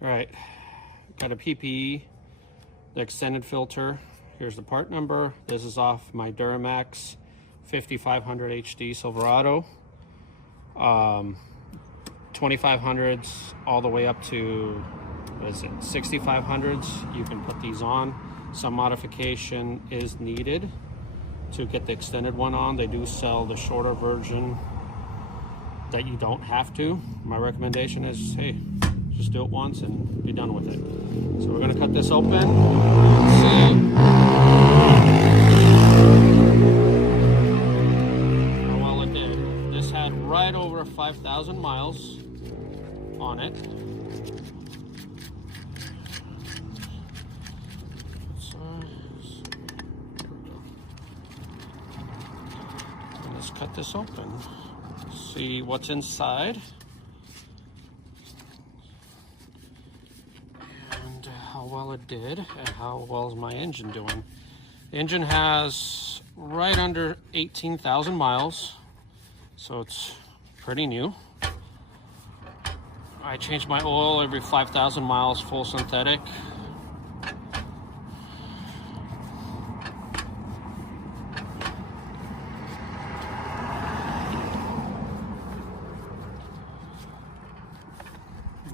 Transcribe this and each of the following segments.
All right, got a PPE, the extended filter. Here's the part number. This is off my Duramax 5500 HD Silverado. 2500s all the way up to, what is it, 6500s. You can put these on. Some modification is needed to get the extended one on. They do sell the shorter version that you don't have to. My recommendation is, hey, just do it once and be done with it. So we're gonna cut this open. Let's see how well it did. This had right over 5,000 miles on it. Let's cut this open. See what's inside. And how well it did, and how well is my engine doing. The engine has right under 18,000 miles, so it's pretty new. I change my oil every 5,000 miles, full synthetic.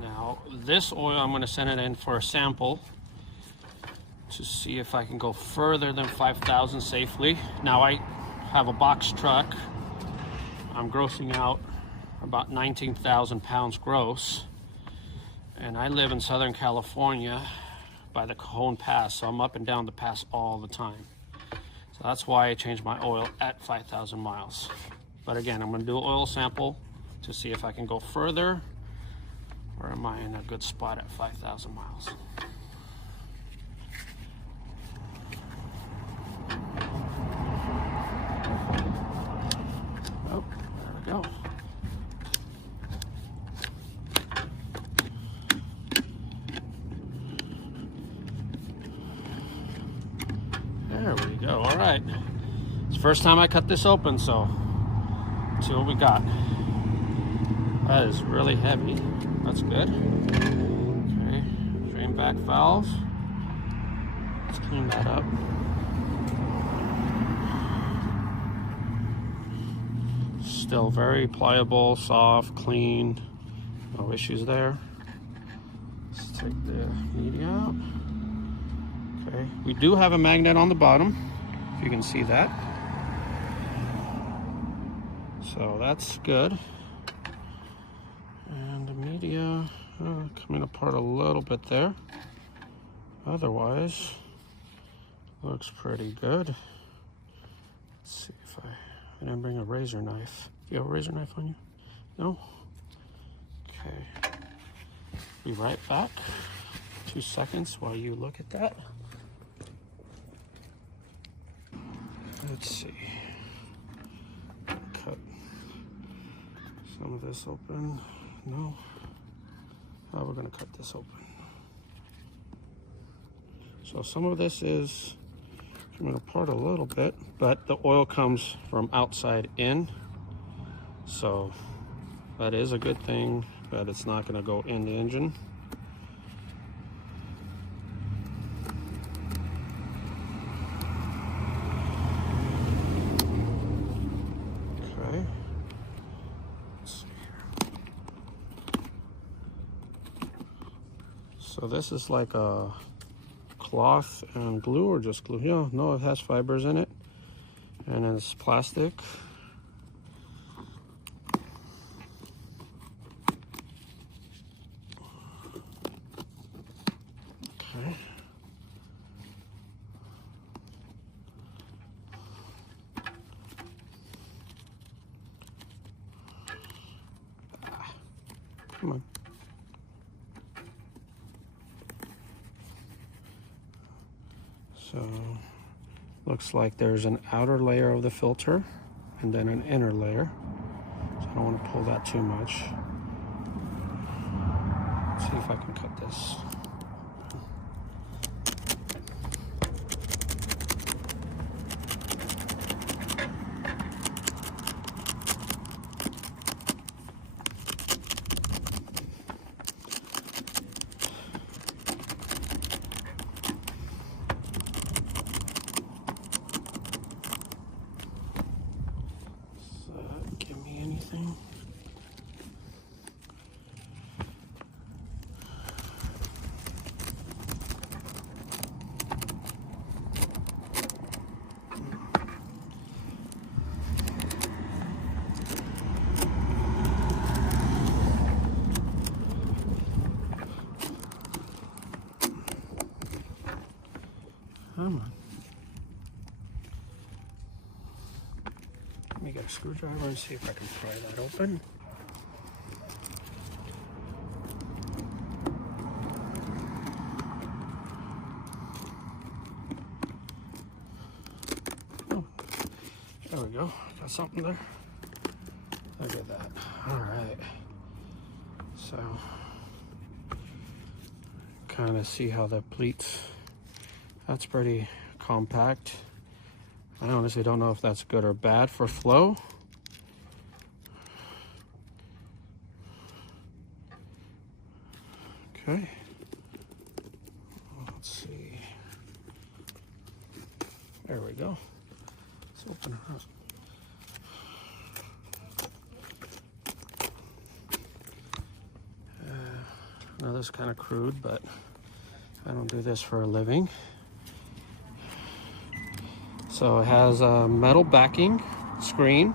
Now, this oil, I'm going to send it in for a sample to see if I can go further than 5,000 safely. Now, I have a box truck. I'm grossing out about 19,000 pounds gross, and I live in Southern California by the Cajon Pass, so I'm up and down the pass all the time. So that's why I change my oil at 5,000 miles. But again, I'm going to do an oil sample to see if I can go further, or am I in a good spot at 5,000 miles. Oh, there we go. There we go. All right. It's the first time I cut this open, so let's see what we got. That is really heavy. That's good. Okay. Drain back valve. Let's clean that up. Still very pliable, soft, clean. No issues there. Let's take the media out. Okay, we do have a magnet on the bottom, if you can see that. So that's good. And the media coming apart a little bit there. Otherwise, looks pretty good. Let's see if I didn't bring a razor knife. Do you have a razor knife on you? No? Okay. Be right back. 2 seconds while you look at that. Let's see. Cut some of this open. No. Now we're going to cut this open. So some of this is coming apart a little bit, but the oil comes from outside in. So that is a good thing, but it's not going to go in the engine. So this is like a cloth and glue, or just glue? Yeah, no, it has fibers in it, and it's plastic. Okay. Come on. So looks like there's an outer layer of the filter and then an inner layer. So I don't want to pull that too much. Let's see if I can cut this. Come on. Let me get a screwdriver and see if I can pry that open. Oh, there we go. Got something there. Look at that. All right. So, kind of see how that pleats. That's pretty compact. I honestly don't know if that's good or bad for flow. Okay. Let's see. There we go. Let's open her up. Now this is kind of crude, but I don't do this for a living. So it has a metal backing screen,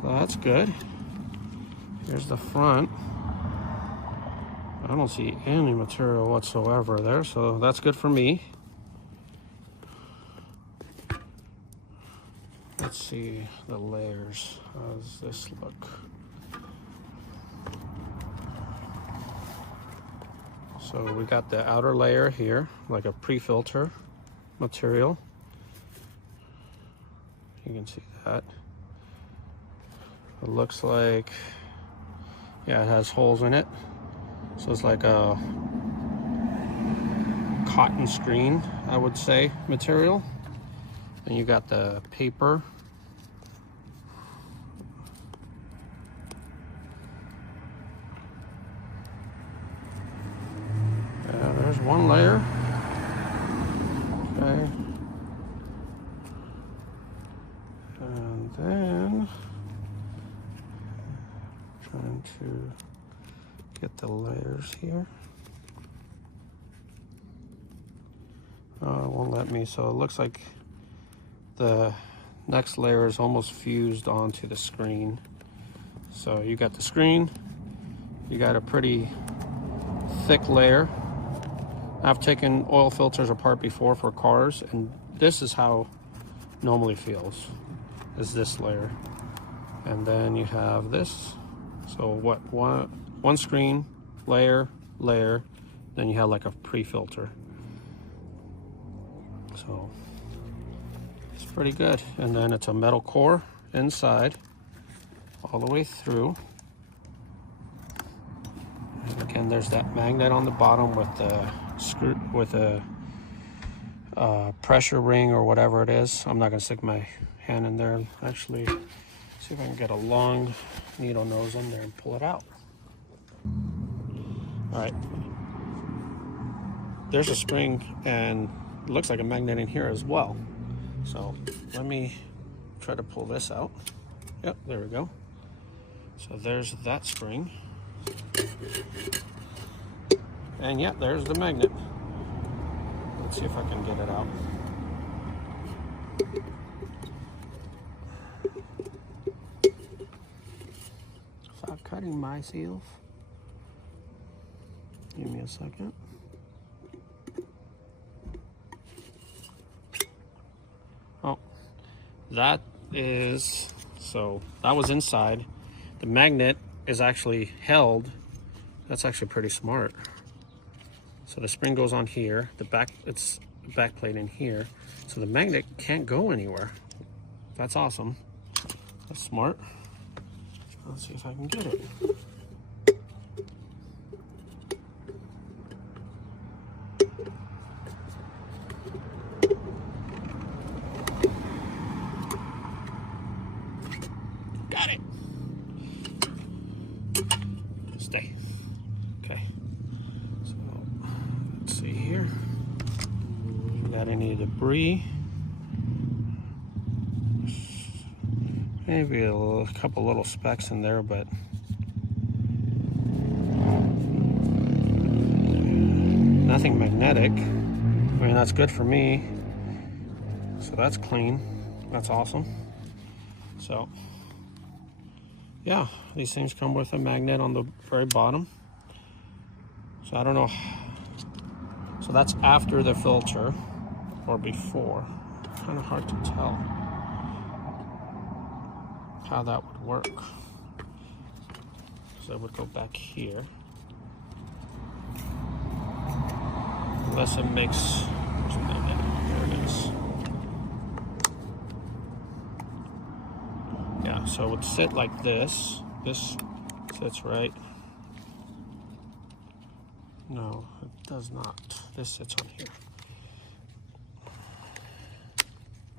so that's good. Here's the front. I don't see any material whatsoever there, so that's good for me. Let's see the layers. How does this look? So we got the outer layer here, like a pre-filter material. You can see that. It looks like, yeah, it has holes in it. So it's like a cotton screen, I would say, material. And you got the paper. Yeah, there's one layer. Okay. And then trying to get the layers here. Oh, it won't let me. So it looks like the next layer is almost fused onto the screen. So you got the screen, you got a pretty thick layer. I've taken oil filters apart before for cars, and this is how it normally feels, is this layer. And then you have this. So what, one screen, layer, then you have like a pre-filter. So it's pretty good. And then it's a metal core inside all the way through. And again, there's that magnet on the bottom with the screw, with a pressure ring or whatever it is. I'm not gonna stick my hand in there. Actually, see if I can get a long needle nose in there and pull it out. All right, there's a spring and it looks like a magnet in here as well. So let me try to pull this out. Yep, there we go. So there's that spring. And yeah, there's the magnet. Let's see if I can get it out. Stop cutting myself. Give me a second. Oh, that is, so that was inside. The magnet is actually held. That's actually pretty smart. So the spring goes on here, it's the back plate in here. So the magnet can't go anywhere. That's awesome. That's smart. Let's see if I can get it. Got it. Stay. Okay. So let's see here. Got any debris? Maybe a couple little specks in there, but nothing magnetic. I mean, that's good for me. So that's clean. That's awesome. So yeah, these things come with a magnet on the very bottom. So I don't know. So that's after the filter. or before. Kind of hard to tell how that would work. So I would go back here. Unless it makes, there it is. Yeah, so it would sit like this. This sits right. No, it does not. This sits on here.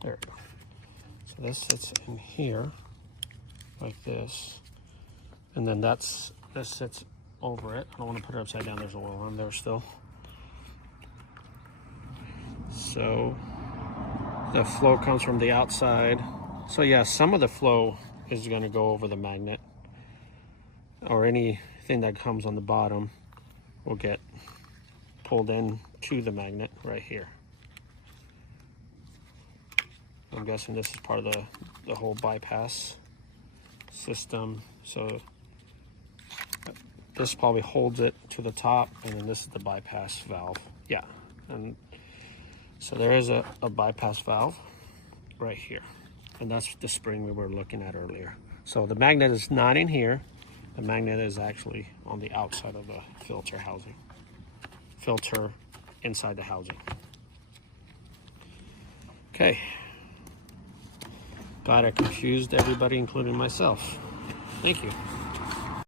There we go. So this sits in here, like this. And then this sits over it. I don't want to put it upside down. There's oil on there still. So the flow comes from the outside. So yeah, some of the flow is going to go over the magnet, or anything that comes on the bottom will get pulled in to the magnet right here. I'm guessing this is part of the whole bypass system. So this probably holds it to the top, and then this is the bypass valve. Yeah, and so there is a bypass valve right here, and that's the spring we were looking at earlier. So the magnet is not in here. The magnet is actually on the outside of the filter housing. Filter inside the housing. Okay. Glad I confused everybody, including myself. Thank you.